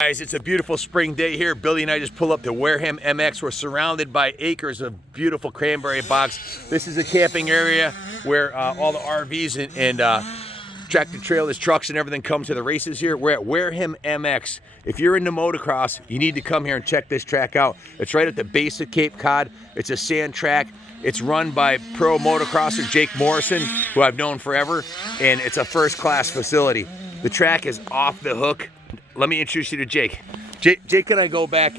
Guys, it's a beautiful spring day here. Billy and I just pull up to Wareham MX. We're surrounded by acres of beautiful cranberry bogs. This is a camping area where all the RVs and tractor trailers, trucks, and everything come to the races here. We're at Wareham MX. If you're into motocross, you need to come here and check this track out. It's right at the base of Cape Cod. It's a sand track. It's run by pro motocrosser Jake Morrison, who I've known forever, and it's a first-class facility. The track is off the hook. Let me introduce you to Jake. Jake and I go back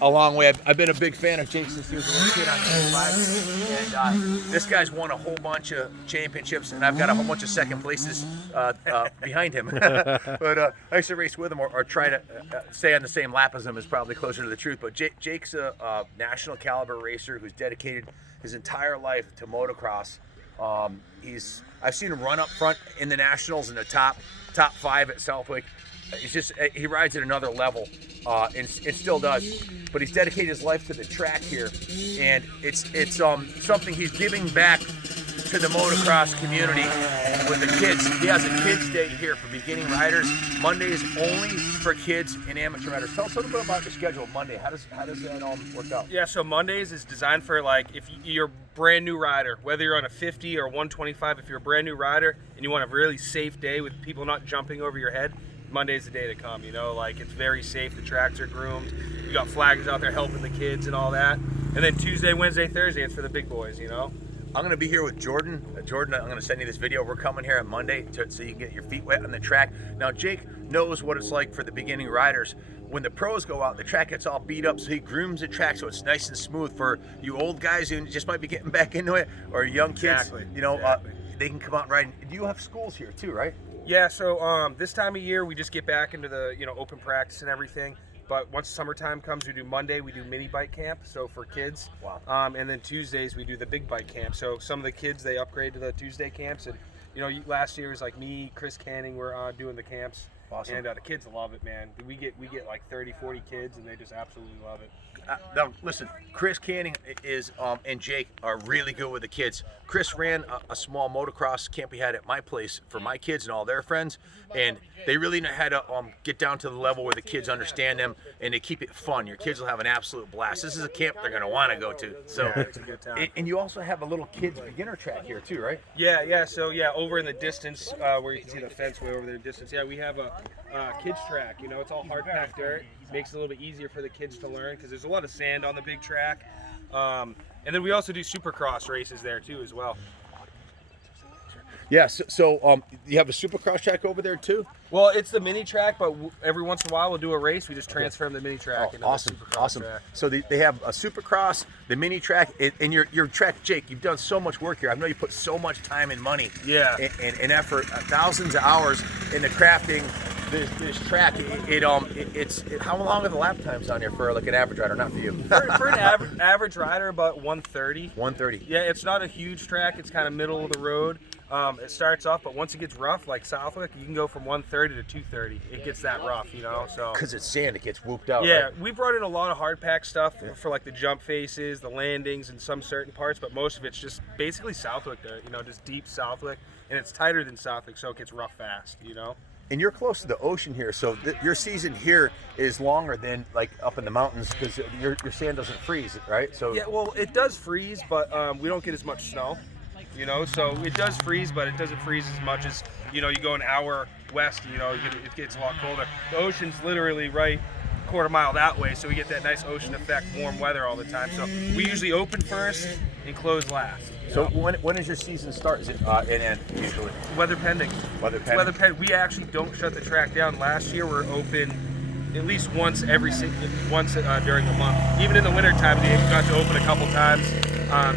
a long way. I've been a big fan of Jake since he was a little kid on K5. And this guy's won a whole bunch of championships, and I've got a whole bunch of second places behind him. But I used to race with him or try to stay on the same lap as him is probably closer to the truth. But Jake's a national caliber racer who's dedicated his entire life to motocross. I've seen him run up front in the nationals in the top 5 at Southwick. He rides at another level, and still does. But he's dedicated his life to the track here, and it's something he's giving back to the motocross community with the kids. He has a kids' day here for beginning riders. Monday is only for kids and amateur riders. Tell us a little bit about the schedule Monday. How does that work out? Yeah, so Mondays is designed for like if you're a brand new rider, whether you're on a 50 or 125. If you're a brand new rider and you want a really safe day with people not jumping over your head, Monday's the day to come, like it's very safe, the tracks are groomed, you got flaggers out there helping the kids and all that. And then Tuesday, Wednesday, Thursday, it's for the big boys, I'm going to be here with Jordan. Jordan, I'm going to send you this video. We're coming here on Monday so you can get your feet wet on the track. Now, Jake knows what it's like for the beginning riders. When the pros go out, the track gets all beat up, so he grooms the track so it's nice and smooth for you old guys who just might be getting back into it, or young kids, Exactly. They can come out and ride. Do you have schools here too, right? Yeah, so this time of year we just get back into the open practice and everything. But once summertime comes, we do Monday, we do mini bike camp, so for kids. Wow. And then Tuesdays we do the big bike camp. So some of the kids, they upgrade to the Tuesday camps. And last year it was like me, Chris Canning, were doing the camps. Awesome. And the kids love it, man. We get like 30, 40 kids, and they just absolutely love it. Now, listen, Chris Canning and Jake are really good with the kids. Chris ran a small motocross camp we had at my place for my kids and all their friends, and they really know how to get down to the level where the kids understand them and they keep it fun. Your kids will have an absolute blast. This is a camp they're going to want to go to. So, it's a good time. And you also have a little kids beginner track here too, right? Yeah. So over in the distance, where you can see the fence way over there in the distance, we have a kids track. It's all hard packed dirt. Makes it a little bit easier for the kids to learn because there's a lot of sand on the big track. And then we also do supercross races there too as well. Yeah, so you have a supercross track over there too? Well, it's the mini track, but every once in a while we'll do a race. We just transfer them the mini track into awesome, the supercross awesome. track. So they have a supercross, the mini track, and your track, Jake, you've done so much work here. I know you put so much time and money and effort, thousands of hours into crafting this track. It's how long are the lap times on here for like an average rider? Not for you. For an average rider, about 130. 130. Yeah, it's not a huge track. It's kind of middle of the road. It starts off, but once it gets rough, like Southwick, you can go from 130 to 230. It gets that rough, So because it's sand, it gets whooped out. Yeah, right? we brought in a lot of hard pack stuff for like the jump faces, the landings, and some certain parts, but most of it's just basically Southwick, just deep Southwick, and it's tighter than Southwick, so it gets rough fast, And you're close to the ocean here, so your season here is longer than like up in the mountains because your sand doesn't freeze, right? So yeah, well, it does freeze, but we don't get as much snow. So it does freeze, but it doesn't freeze as much as, you go an hour west, it gets a lot colder. The ocean's literally right quarter mile that way, so we get that nice ocean effect, warm weather all the time. So we usually open first and close last. So when does your season start? Is it and end usually? Weather pending. Weather pending. Weather pending. We actually don't shut the track down. Last year we're open at least once during the month. Even in the winter time, we got to open a couple times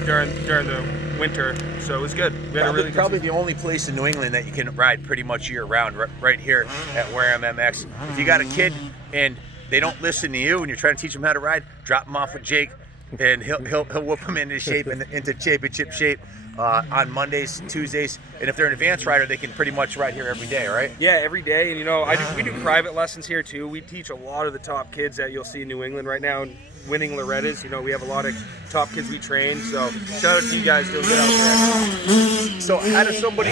during the winter, so it was good. We had probably the only place in New England that you can ride pretty much year round, right here at Wareham MX. If you got a kid and they don't listen to you and you're trying to teach them how to ride, drop them off with Jake and he'll whip them into shape, into championship shape. on Mondays, Tuesdays, and if they're an advanced rider, they can pretty much ride here every day, right? Yeah, every day. And you know, we do private lessons here too. We teach a lot of the top kids that you'll see in New England right now, winning Loretta's. You know, we have a lot of top kids we train. So shout out to you guys doing good out there. So how does somebody?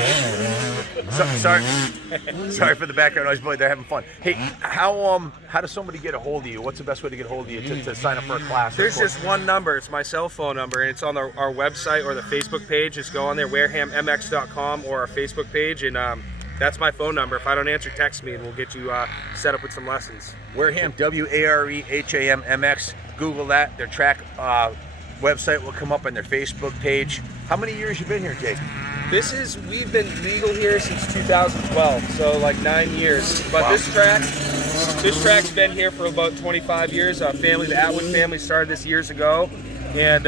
Sorry for the background noise, but they're having fun. Hey, how does somebody get a hold of you? What's the best way to get a hold of you to sign up for a class? There's just one number. It's my cell phone number, and it's on our website or the Facebook page. Just go on there, WarehamMX.com, or our Facebook page, and that's my phone number. If I don't answer, text me, and we'll get you set up with some lessons. Wareham, Wareham MX. Google that. Their track website will come up on their Facebook page. How many years you been here, Jake? We've been legal here since 2012, so like 9 years. But wow. This track's been here for about 25 years. The Atwood family started this years ago, and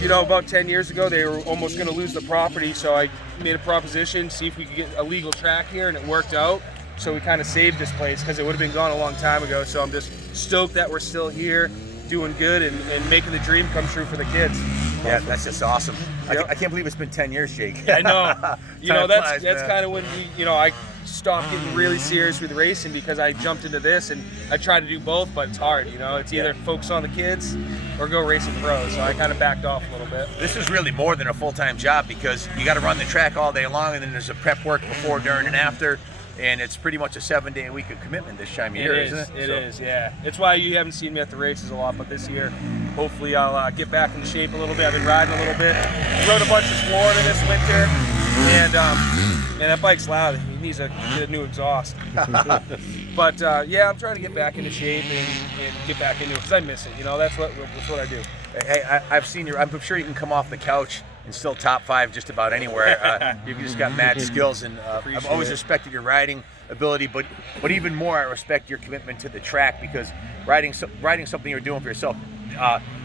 you know, about 10 years ago, they were almost going to lose the property, so I made a proposition, see if we could get a legal track here, and it worked out. So we kind of saved this place because it would have been gone a long time ago. So I'm just stoked that we're still here, doing good, and making the dream come true for the kids. Yeah, that's just awesome. Yep. I can't believe it's been 10 years, Jake. I know. You know, that's flies, kind of when I stopped getting really serious with racing because I jumped into this, and I tried to do both, but it's hard. You know, it's either focus on the kids or go racing pros. So I kind of backed off a little bit. This is really more than a full-time job because you got to run the track all day long, and then there's a prep work before, during, and after. And it's pretty much a 7-day-a-week of commitment this time of year, isn't it? It is, yeah. It's why you haven't seen me at the races a lot, but this year, hopefully I'll get back into shape a little bit. I've been riding a little bit. Rode a bunch of Florida this winter, and that bike's loud. He needs to get a new exhaust. But yeah, I'm trying to get back into shape and get back into it because I miss it. You know, that's what I do. Hey, I've seen you. I'm sure you can come off the couch and still top 5 just about anywhere. You've just got mad skills, and I've always respected your riding ability, but even more, I respect your commitment to the track because riding something you're doing for yourself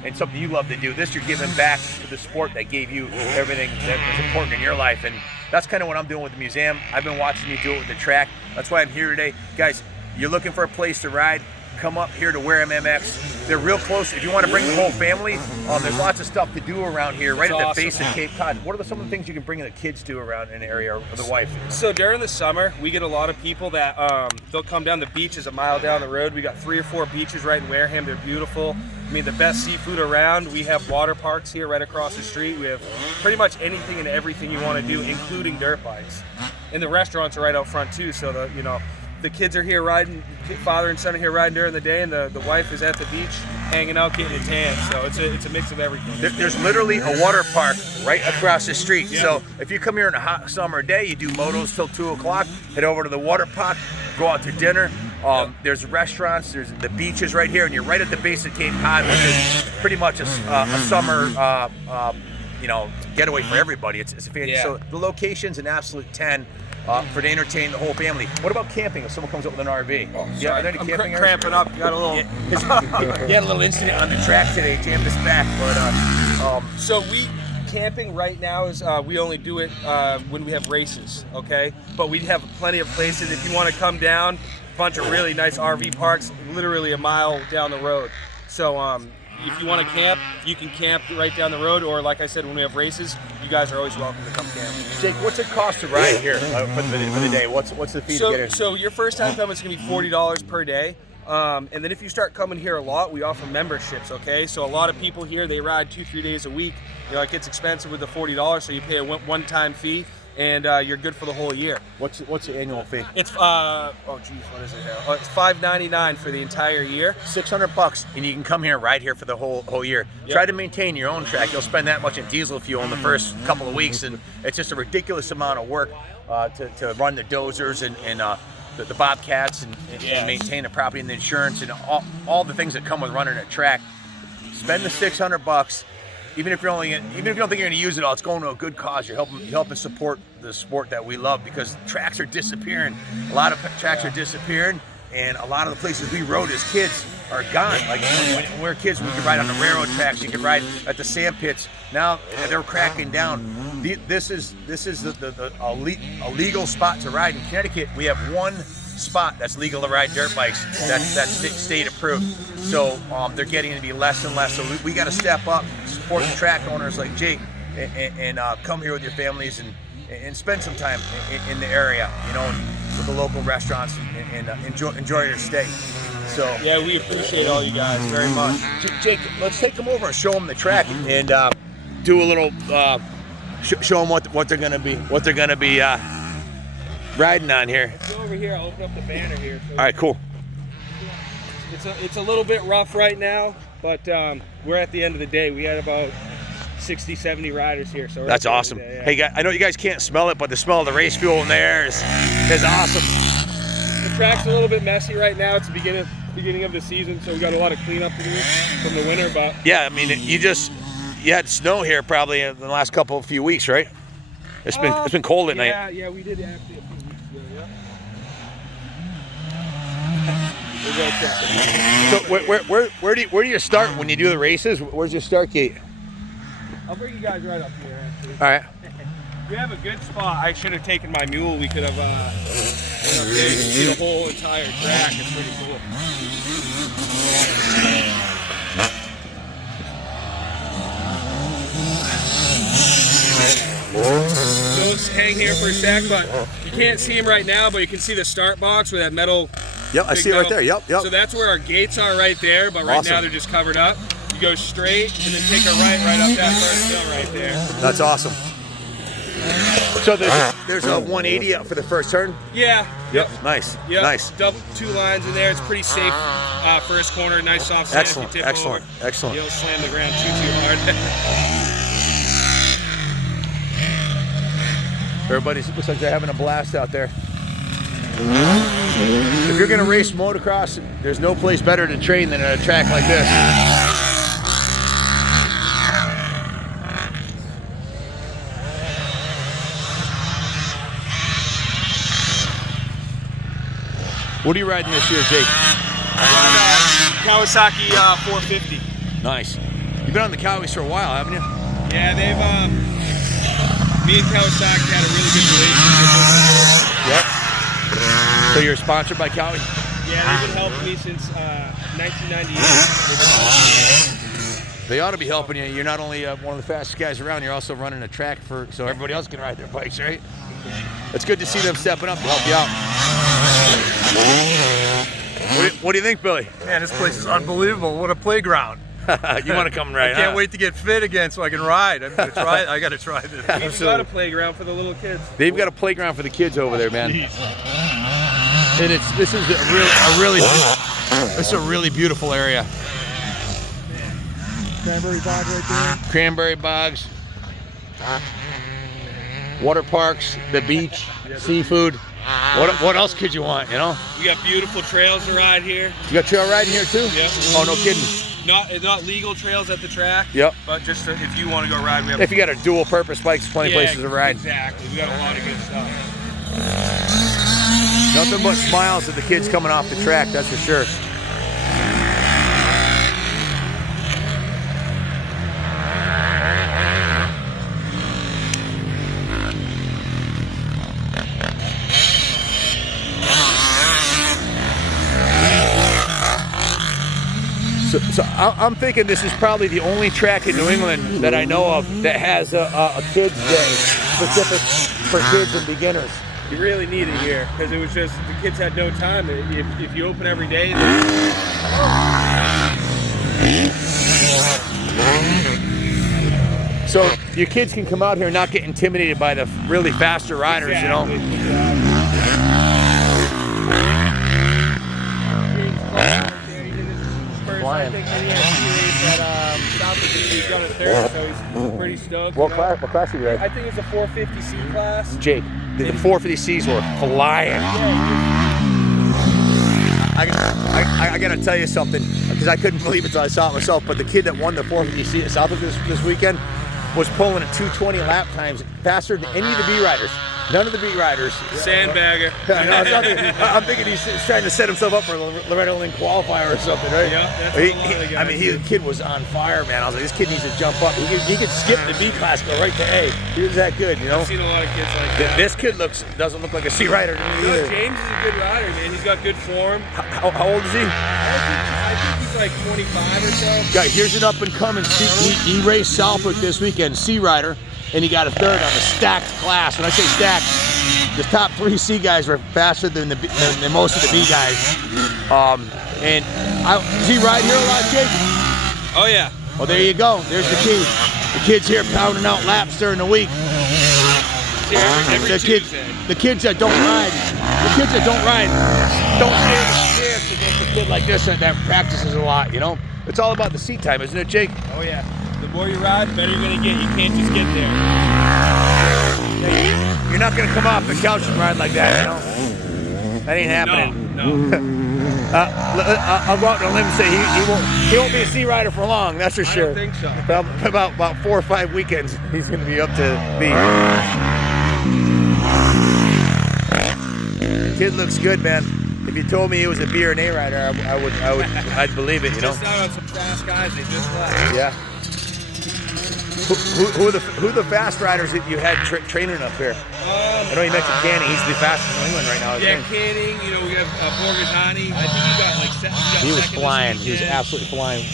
and something you love to do. This, you're giving back to the sport that gave you everything that was important in your life, and that's kind of what I'm doing with the museum. I've been watching you do it with the track. That's why I'm here today, guys. You're looking for a place to ride, come up here to Wareham MX. They're real close. If you want to bring the whole family, there's lots of stuff to do around here, right at the base of Cape Cod. What are some of the things you can bring the kids to around in the area, or the wife? So during the summer, we get a lot of people that they'll come down. The beach is a mile down the road. We got 3 or 4 beaches right in Wareham. They're beautiful. I mean, the best seafood around. We have water parks here right across the street. We have pretty much anything and everything you want to do, including dirt bikes. And the restaurants are right out front too, so the kids are here riding, father and son are here riding during the day, and the wife is at the beach hanging out, getting a tan. So it's a mix of everything. There's literally a water park right across the street. Yeah. So if you come here on a hot summer day, you do motos till 2 o'clock, head over to the water park, go out to dinner. There's restaurants, there's the beaches right here, and you're right at the base of Cape Cod, which is pretty much a summer getaway for everybody. It's fantastic. Yeah. So the location's an absolute 10. To entertain the whole family. What about camping if someone comes up with an RV? Yeah, are there any camping areas? Cramping up. Got a little. You had a little incident on the track today. Jammed us back, but So camping right now is we only do it when we have races, okay? But we have plenty of places if you want to come down. A bunch of really nice RV parks, literally a mile down the road. So if you want to camp, you can camp right down the road, or like I said, when we have races, you guys are always welcome to come camp. Jake, what's it cost to ride here for the day? What's the fee to get in? So your first time coming, it's going to be $40 per day. And then if you start coming here a lot, we offer memberships, okay? So a lot of people here, they ride 2-3 days a week. You know, it gets expensive with the $40, so you pay a one-time fee, and you're good for the whole year. What's the annual fee? It's what is it now? It's $5.99 for the entire year. $600, and you can come here, ride here for the whole year. Yep. Try to maintain your own track. You'll spend that much in diesel fuel in the first couple of weeks, and it's just a ridiculous amount of work to run the dozers and the bobcats and maintain the property and the insurance and all the things that come with running a track. Spend the $600. Even if you don't think you're going to use it all, it's going to a good cause. You're helping support the sport that we love, because tracks are disappearing. A lot of tracks are disappearing, and a lot of the places we rode as kids are gone. Like when we were kids, we could ride on the railroad tracks. You could ride at the sand pits. Now they're cracking down. This is a legal spot to ride in Connecticut. We have one spot that's legal to ride dirt bikes that's state approved. So they're getting to be less and less. So we got to step up, support the track owners like Jake, and come here with your families and spend some time in the area, you know, with the local restaurants and enjoy your stay. So yeah, we appreciate all you guys very much. Jake, let's take them over and show them the track and do a little show them what they're gonna be riding on here. Let's go over here. I'll open up the banner here. All right, cool. It's a little bit rough right now, but we're at the end of the day. We had about 60, 70 riders here. So that's awesome. Day, yeah. Hey, guys, I know you guys can't smell it, but the smell of the race fuel in there is awesome. The track's a little bit messy right now. It's the beginning of the season, so we got a lot of cleanup to do from the winter. But yeah, I mean, you had snow here probably in the last few weeks, right? It's been cold at night. Yeah, we did actually a few weeks ago. Yeah. So where do you start when you do the races? Where's your start gate? I'll bring you guys right up here. Actually. All right. We have a good spot. I should have taken my mule. We could have went up there. You can see the whole entire track. It's pretty cool. So let's hang here for a sec, but you can't see him right now, but you can see the start box with that metal. Yep, I see it right there. Yep. So that's where our gates are right there, but right now they're just covered up. You go straight and then take a right up that first hill right there. That's awesome. So there's a 180 up for the first turn? Yeah. Yep. Nice. Yep. Nice. Double 2 lines in there. It's pretty safe. First corner, nice soft sand. Excellent. If you tip Excellent. over, Excellent. you don't slam the ground too hard. Everybody looks like they're having a blast out there. If you're going to race motocross, there's no place better to train than at a track like this. What are you riding this year, Jake? Kawasaki 450. Nice. You've been on the Cowies for a while, haven't you? Yeah, they've me and Kawasaki had a really good relationship. Yep. So you're sponsored by Cowie? Yeah, they've been helping me since 1998. They ought to be helping you. You're not only one of the fastest guys around, you're also running a track so everybody else can ride their bikes, right? It's good to see them stepping up to help you out. What do you think, Billy? Man, this place is unbelievable. What a playground. You want to come ride? I can't wait to get fit again so I can ride. I'm gonna try. I got to try this. We've got a playground for the little kids. They've got a playground for the kids over there, man. Jeez. And this is a really beautiful area. Cranberry bog right there. Cranberry bogs, water parks, the beach, seafood. What else could you want, you know? We got beautiful trails to ride here. You got trail riding here too? Yep. Oh, no kidding. Not legal trails at the track. Yep. But just if you want to go ride, we have. If you got a dual purpose bike, there's plenty of places to ride. Exactly. We got a lot of good stuff. Nothing but smiles at the kids coming off the track, that's for sure. So I'm thinking this is probably the only track in New England that I know of that has a kids day specific for kids and beginners. You really need it here because it was just the kids had no time. If you open every day. So your kids can come out here and not get intimidated by the really faster riders, Exactly. you know. I think he has he's done a third, so he's pretty stoked. What class are you I at? think it's a 450C class. Jake, the 450Cs were flying. I gotta tell you something, because I couldn't believe it until I saw it myself, but the kid that won the 450C at Southwick this weekend was pulling at 220 lap times faster than any of the B riders. None of the beat riders. Sandbagger. I'm thinking he's trying to set himself up for a Loretta Lynn qualifier or something, right? Yeah, that's what a lot of the guys the kid was on fire, man. I was like, this kid needs to jump up. He could skip the B class, go right to A. He was that good, you know? I've seen a lot of kids like that. This kid doesn't look like a C rider to me No, either. James is a good rider, man. He's got good form. How old is he? I think he's like 25 or so. Guys, here's an up and coming. He raced Southwick this weekend, C Rider, and he got a third on the stacked class. When I say stacked, the top 3 C guys were faster than most of the B guys. Does he ride here a lot, Jake? Oh yeah. Well, there you go. There's the key. The kids here pounding out laps during the week. The kids that don't ride don't stand a chance against a kid like this that practices a lot, you know? It's all about the seat time, isn't it, Jake? Oh yeah. The more you ride, the better you're gonna get. You can't just get there. You're not gonna come off the couch and ride like that, you know? That ain't happening. No. I'll go out on a limb and say he won't be a C rider for long, that's for sure. I don't think so. About 4 or 5 weekends, he's gonna be up to B. Kid looks good, man. If you told me he was a B or an A rider, I'd believe it, you know? Just out on some fast guys, they just left. Yeah. Who are the fast riders that you had training up here? I know you mentioned Canning. He's the fastest in New England right now. Yeah, Canning. You know, we have Borgazani. I think he got like he was flying. He was absolutely flying.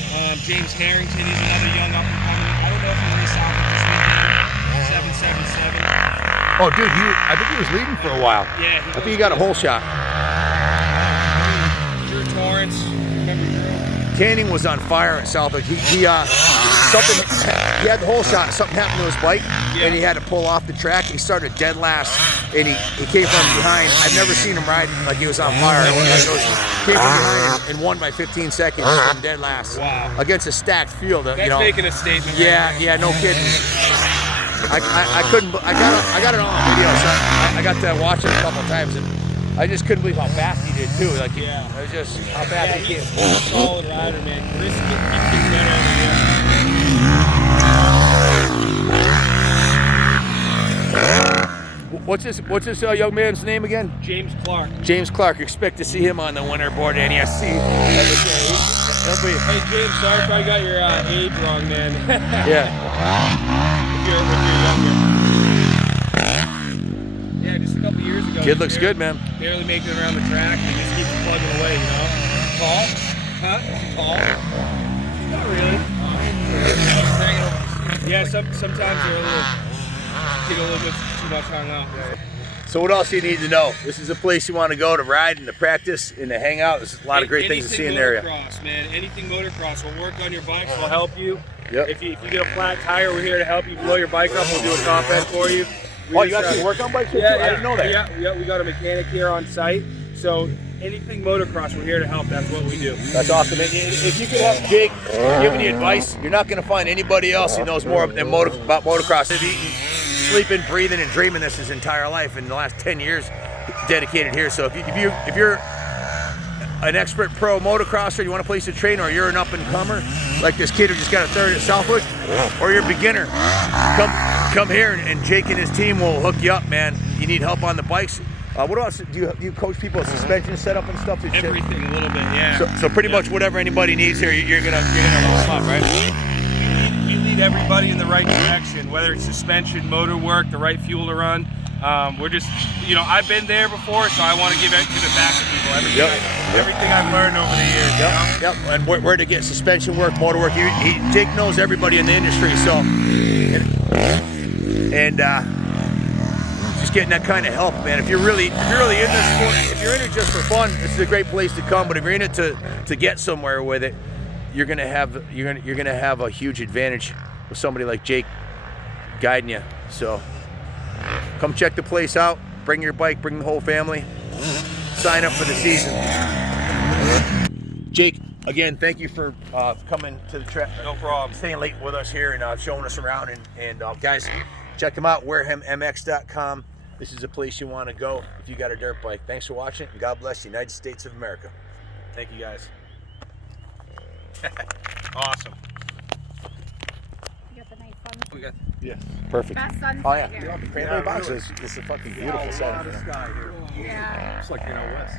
James Harrington. He's another young up and coming. I don't know if he raced out this weekend. 777. Oh, dude, I think he was leading for a while. Yeah. I think he got a whole shot. Drew Torrance. Remember Drew? Canning was on fire at Southwick. He had the whole shot. Something happened to his bike, and he had to pull off the track. He started dead last, and he came from behind. I've never seen him ride like he was on fire. He came from behind and won by 15 seconds from dead last. Wow. Against a stacked field. That's you know. making a statement. Yeah, no kidding. I couldn't. I got it on video, so I got to watch it a couple times, and I just couldn't believe how fast he did too. Like, it was just how fast he came. He's a solid rider, man. Chris keeps better every year. What's this young man's name again? James Clark. James Clark. Expect to see him on the winner board at NESC. Hey James, sorry if I got your age wrong, man. Yeah. If you're younger. Yeah, just a couple years ago. Kid looks good, man. Barely making it around the track. He just keeps plugging away, you know. Tall? Huh? Tall? Not really. Yeah, sometimes they're get a little bit too much hung out. So what else do you need to know? This is a place you want to go to ride and to practice and to hang out. There's a lot of great things to see in the area. Motocross, man. Anything motocross. We'll work on your bikes. We'll help you. Yep. If you get a flat tire, we're here to help you blow your bike up. We'll do a top end for you. Oh, you actually work on bikes here too? I didn't know that. Yeah, we got a mechanic here on site. So anything motocross, we're here to help. That's what we do. That's awesome. And if you could help Jake giving you advice, you're not going to find anybody else who knows more about motocross. He's eating, sleeping, breathing, and dreaming this his entire life. In the last 10 years, dedicated here. So if you're an expert pro motocrosser, you want a place to train, or you're an up-and-comer, like this kid who just got a third at Southwick, or you're a beginner, come here and Jake and his team will hook you up, man. You need help on the bikes. What else do you coach people with suspension setup and stuff? Everything, a little bit, yeah. So pretty much whatever anybody needs here, you're gonna hook them up, right? You lead everybody in the right direction, whether it's suspension, motor work, the right fuel to run. We're just, you know, I've been there before, so I want to give it back to people. Everything I've learned over the years. Yep. And where to get suspension work, motor work. Jake knows everybody in the industry, so and just getting that kind of help, man. If you're really in this sport, if you're in it just for fun, this is a great place to come. But if you're in it to get somewhere with it, you're gonna have a huge advantage with somebody like Jake guiding you. So come check the place out. Bring your bike. Bring the whole family. Sign up for the season. Jake, again, thank you for coming to the track. No problem. Staying late with us here and showing us around. And guys, check them out. WarehamMX.com. This is a place you want to go if you got a dirt bike. Thanks for watching, and God bless the United States of America. Thank you, guys. Awesome. You got the nice sun. We got. Yeah. Perfect. Best sunset Oh yeah. here. Cranberry box is a fucking beautiful setting. Sky here. Yeah. It's like, you know, west.